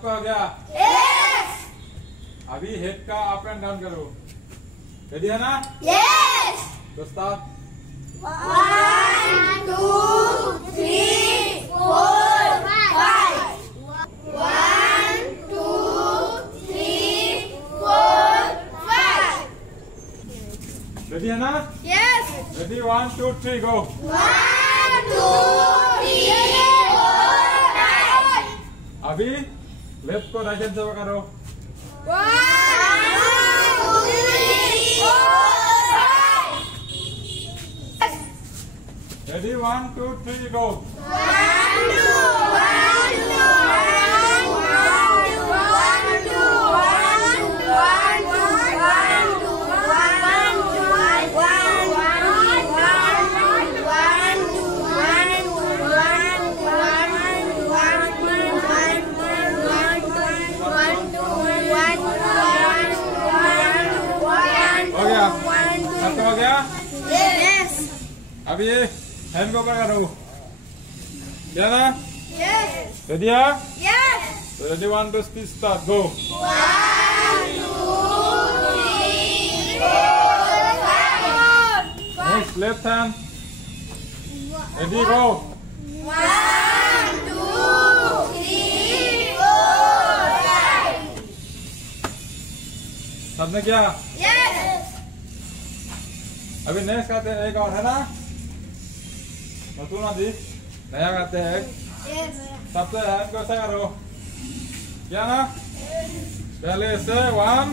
सबका हो गया? Yes. अभी हेड का अप एंड डाउन करो। रेडी है ना? Yes. तो स्टार्ट। 1 2 3 4 5 1 2 3 4 5 रेडी है ना? Yes. रेडी 1 2 3 गो। 1 2 3 4 5 अभी लेफ्ट को राइट हैंड से करो। 1 2 3 4 5 रेडी 1 2 3 गो। 1 2 1 2 1 1 2 1 2 1 2 1 2 हो गया? खत्म हो गया? Yes. अभी ये हैंड को ऊपर करो। क्या ना? Yes. रेडी है? Yes. रेडी 1 2 3 स्टार्ट गो। 1 2 3 4 5 नेक्स्ट लेफ्ट हैंड। रेडी गो। 1 2 3 4 5 सबने क्या? Yes. अभी नेक्स्ट करते हैं एक और है ना? तू ना दी नया करते हैं एक। Yes. सबसे हैंड को ऐसा करो। क्या ना? पहले से 1